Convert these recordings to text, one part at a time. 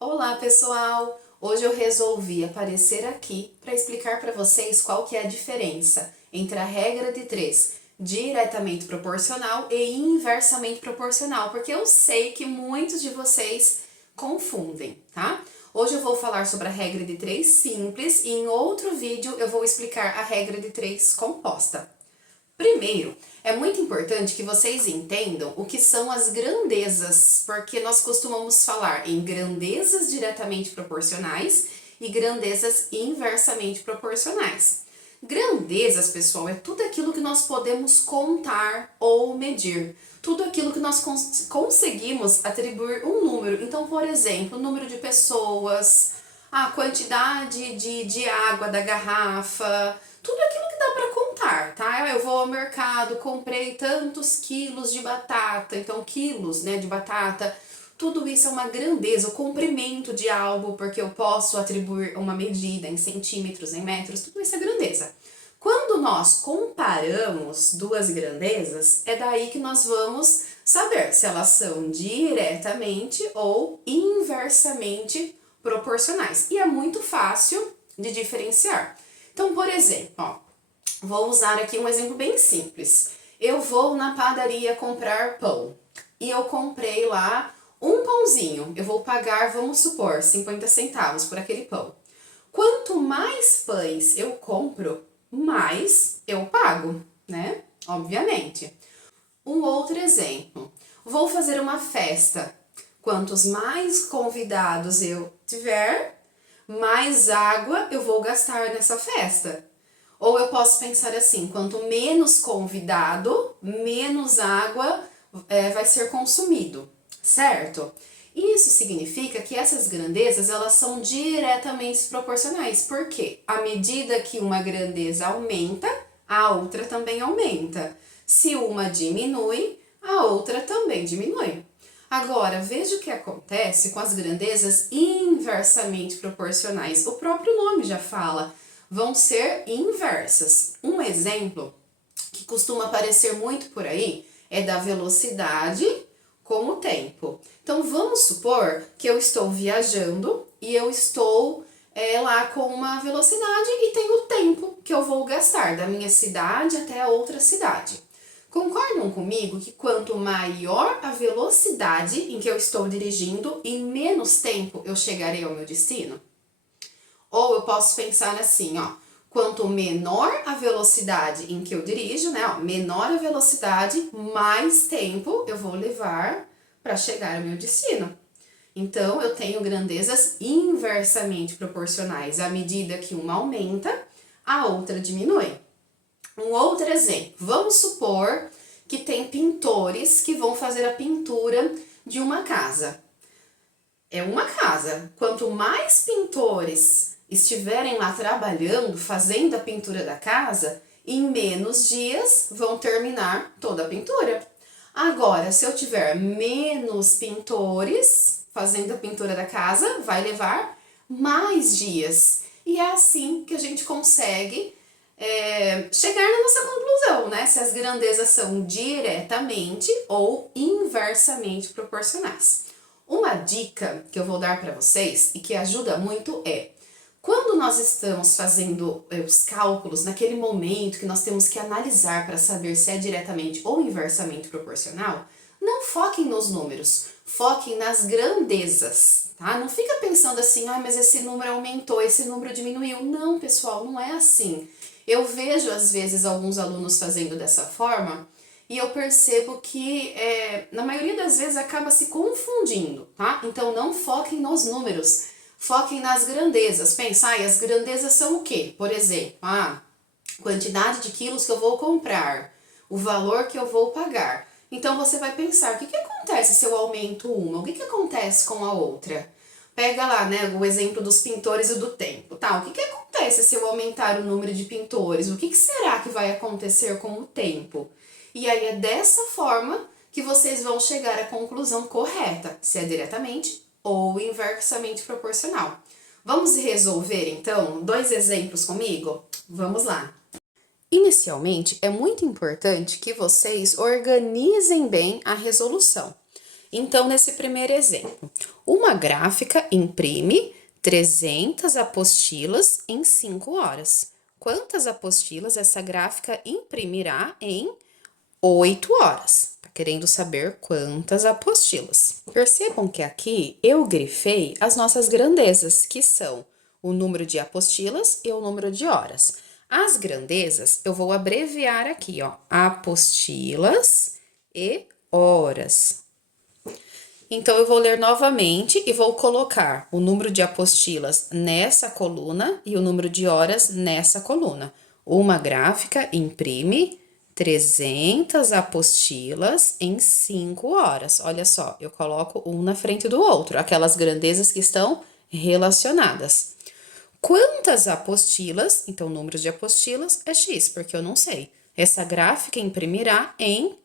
Olá, pessoal! Hoje eu resolvi aparecer aqui para explicar para vocês qual que é a diferença entre a regra de 3 diretamente proporcional e inversamente proporcional, porque eu sei que muitos de vocês confundem, tá? Hoje eu vou falar sobre a regra de 3 simples e em outro vídeo eu vou explicar a regra de 3 composta. Primeiro, é muito importante que vocês entendam o que são as grandezas, porque nós costumamos falar em grandezas diretamente proporcionais e grandezas inversamente proporcionais. Grandezas, pessoal, é tudo aquilo que nós podemos contar ou medir, tudo aquilo que nós conseguimos atribuir um número. Então, por exemplo, o número de pessoas, a quantidade de água da garrafa, tudo aquilo que dá para contar, tá? Eu vou ao mercado, comprei tantos quilos de batata, então quilos, né, de batata. Tudo isso é uma grandeza, o comprimento de algo, porque eu posso atribuir uma medida em centímetros, em metros, tudo isso é grandeza. Quando nós comparamos duas grandezas, é daí que nós vamos saber se elas são diretamente ou inversamente proporcionais. E é muito fácil de diferenciar. Então, por exemplo, ó, vou usar aqui um exemplo bem simples. Eu vou na padaria comprar pão e eu comprei lá um pãozinho. Eu vou pagar, vamos supor, 50 centavos por aquele pão. Quanto mais pães eu compro, mais eu pago, né? Obviamente. Um outro exemplo. Vou fazer uma festa. Quantos mais convidados eu tiver, mais água eu vou gastar nessa festa. Ou eu posso pensar assim, quanto menos convidado, menos água vai ser consumido, certo? Isso significa que essas grandezas, elas são diretamente proporcionais, porque à medida que uma grandeza aumenta, a outra também aumenta. Se uma diminui, a outra também diminui. Agora, veja o que acontece com as grandezas inversamente proporcionais. O próprio nome já fala, vão ser inversas. Um exemplo que costuma aparecer muito por aí é da velocidade com o tempo. Então, vamos supor que eu estou viajando e eu estou lá com uma velocidade e tem o tempo que eu vou gastar da minha cidade até a outra cidade. Concordam comigo que quanto maior a velocidade em que eu estou dirigindo, em menos tempo eu chegarei ao meu destino? Ou eu posso pensar assim, ó, quanto menor a velocidade em que eu dirijo, né, ó, menor a velocidade, mais tempo eu vou levar para chegar ao meu destino. Então, eu tenho grandezas inversamente proporcionais. À medida que uma aumenta, a outra diminui. Um outro exemplo, vamos supor que tem pintores que vão fazer a pintura de uma casa. É uma casa. Quanto mais pintores estiverem lá trabalhando, fazendo a pintura da casa, em menos dias vão terminar toda a pintura. Agora, se eu tiver menos pintores fazendo a pintura da casa, vai levar mais dias. E é assim que a gente consegue chegar na nossa conclusão, né? Se as grandezas são diretamente ou inversamente proporcionais. Uma dica que eu vou dar para vocês e que ajuda muito é quando nós estamos fazendo os cálculos, naquele momento que nós temos que analisar para saber se é diretamente ou inversamente proporcional, não foquem nos números, foquem nas grandezas, tá? Não fica pensando assim, mas esse número aumentou, esse número diminuiu. Não, pessoal, não é assim. Eu vejo às vezes alguns alunos fazendo dessa forma e eu percebo que na maioria das vezes acaba se confundindo, tá? Então não foquem nos números, foquem nas grandezas. Pensa, as grandezas são o quê? Por exemplo, quantidade de quilos que eu vou comprar, o valor que eu vou pagar. Então você vai pensar, o que acontece se eu aumento uma? O que acontece com a outra? Pega lá, né, o exemplo dos pintores e do tempo, tá? O que acontece se eu aumentar o número de pintores? O que será que vai acontecer com o tempo? E aí é dessa forma que vocês vão chegar à conclusão correta, se é diretamente ou inversamente proporcional. Vamos resolver então 2 exemplos comigo? Vamos lá! Inicialmente, é muito importante que vocês organizem bem a resolução. Então, nesse primeiro exemplo, uma gráfica imprime 300 apostilas em 5 horas. Quantas apostilas essa gráfica imprimirá em 8 horas? Tá querendo saber quantas apostilas. Percebam que aqui eu grifei as nossas grandezas, que são o número de apostilas e o número de horas. As grandezas eu vou abreviar aqui, ó, apostilas e horas. Então, eu vou ler novamente e vou colocar o número de apostilas nessa coluna e o número de horas nessa coluna. Uma gráfica imprime 300 apostilas em 5 horas. Olha só, eu coloco um na frente do outro, aquelas grandezas que estão relacionadas. Quantas apostilas? Então, o número de apostilas é X, porque eu não sei. Essa gráfica imprimirá em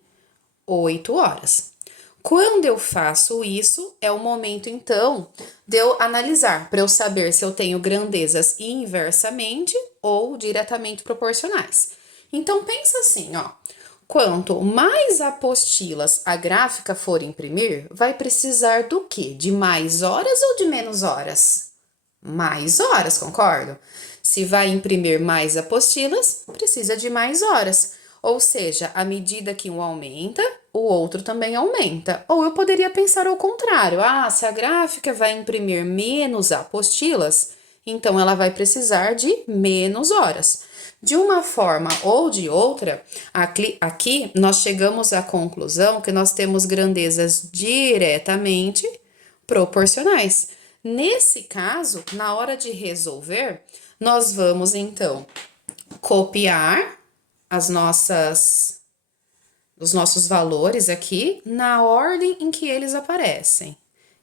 8 horas. Quando eu faço isso, é o momento, então, de eu analisar, para eu saber se eu tenho grandezas inversamente ou diretamente proporcionais. Então, pensa assim, ó. Quanto mais apostilas a gráfica for imprimir, vai precisar do quê? De mais horas ou de menos horas? Mais horas, concordo? Se vai imprimir mais apostilas, precisa de mais horas. Ou seja, à medida que um aumenta, o outro também aumenta. Ou eu poderia pensar ao contrário. Ah, se a gráfica vai imprimir menos apostilas, então ela vai precisar de menos horas. De uma forma ou de outra, aqui nós chegamos à conclusão que nós temos grandezas diretamente proporcionais. Nesse caso, na hora de resolver, nós vamos então copiar os nossos valores aqui na ordem em que eles aparecem.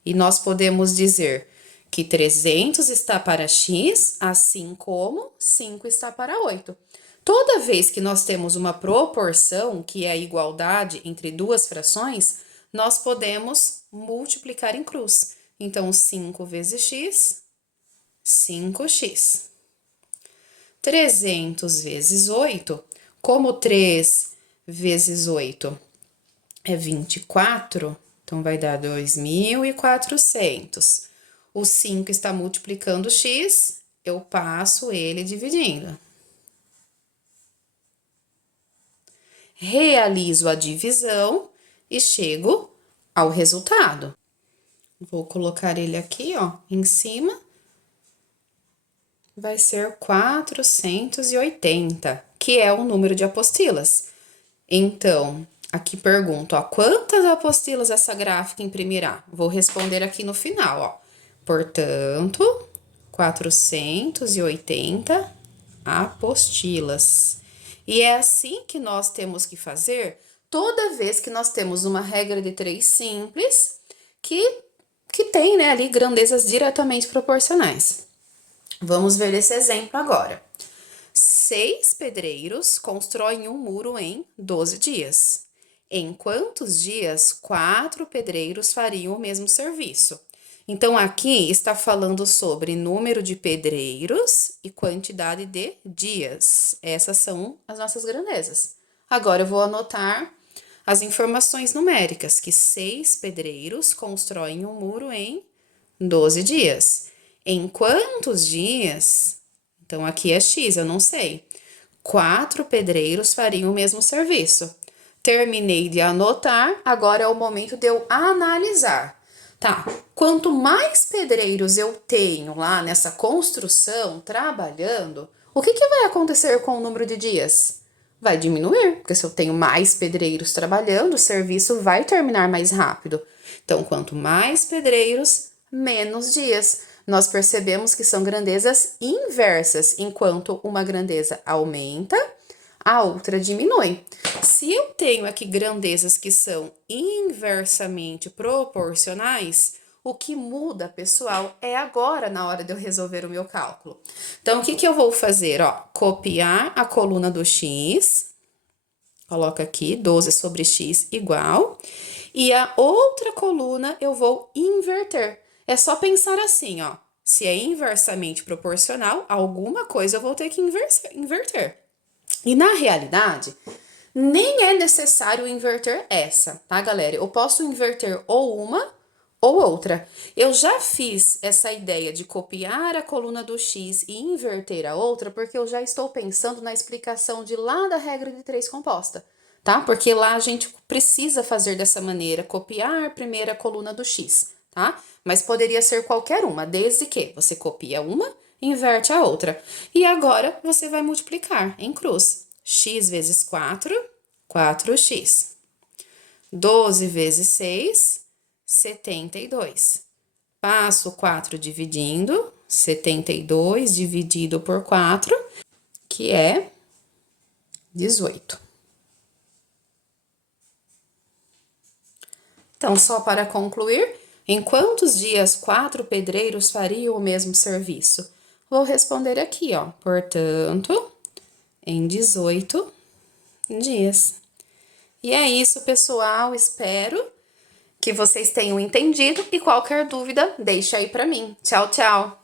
E nós podemos dizer que 300 está para x, assim como 5 está para 8. Toda vez que nós temos uma proporção, que é a igualdade entre duas frações, nós podemos multiplicar em cruz. Então, 5 vezes x, 5x. 300 vezes 8, como 3 vezes 8 é 24, então vai dar 2.400. O 5 está multiplicando x, eu passo ele dividindo. Realizo a divisão e chego ao resultado. Vou colocar ele aqui, ó, em cima. Vai ser 480, que é o número de apostilas. Então, aqui pergunto, ó, quantas apostilas essa gráfica imprimirá? Vou responder aqui no final, ó. Portanto, 480 apostilas. E é assim que nós temos que fazer toda vez que nós temos uma regra de 3 simples que tem, né, ali grandezas diretamente proporcionais. Vamos ver esse exemplo agora. 6 pedreiros constroem um muro em 12 dias. Em quantos dias 4 pedreiros fariam o mesmo serviço? Então, aqui está falando sobre número de pedreiros e quantidade de dias. Essas são as nossas grandezas. Agora, eu vou anotar as informações numéricas, que 6 pedreiros constroem um muro em 12 dias. Em quantos dias? Então, aqui é X, eu não sei. 4 pedreiros fariam o mesmo serviço. Terminei de anotar, agora é o momento de eu analisar. Tá, quanto mais pedreiros eu tenho lá nessa construção, trabalhando, o que vai acontecer com o número de dias? Vai diminuir, porque se eu tenho mais pedreiros trabalhando, o serviço vai terminar mais rápido. Então, quanto mais pedreiros, menos dias. Nós percebemos que são grandezas inversas, enquanto uma grandeza aumenta, a outra diminui. Se eu tenho aqui grandezas que são inversamente proporcionais, o que muda, pessoal, é agora na hora de eu resolver o meu cálculo. Então, o que eu vou fazer? Ó, copiar a coluna do x, coloca aqui 12 sobre x igual, e a outra coluna eu vou inverter. É só pensar assim, ó. Se é inversamente proporcional, alguma coisa eu vou ter que inverter. E na realidade, Nem é necessário inverter essa, tá, galera? Eu posso inverter ou uma ou outra. Eu já fiz essa ideia de copiar a coluna do x e inverter a outra, porque eu já estou pensando na explicação de lá da regra de 3 composta, tá? Porque lá a gente precisa fazer dessa maneira, copiar primeiro a coluna do x, tá? Mas poderia ser qualquer uma, desde que você copia uma, inverte a outra. E agora você vai multiplicar em cruz. X vezes 4, 4x. 12 vezes 6, 72. Passo 4 dividindo, 72 dividido por 4, que é 18. Então, só para concluir, em quantos dias 4 pedreiros fariam o mesmo serviço? Vou responder aqui, ó. Portanto, em 18 dias. E é isso, pessoal. Espero que vocês tenham entendido e qualquer dúvida, deixa aí para mim. Tchau, tchau!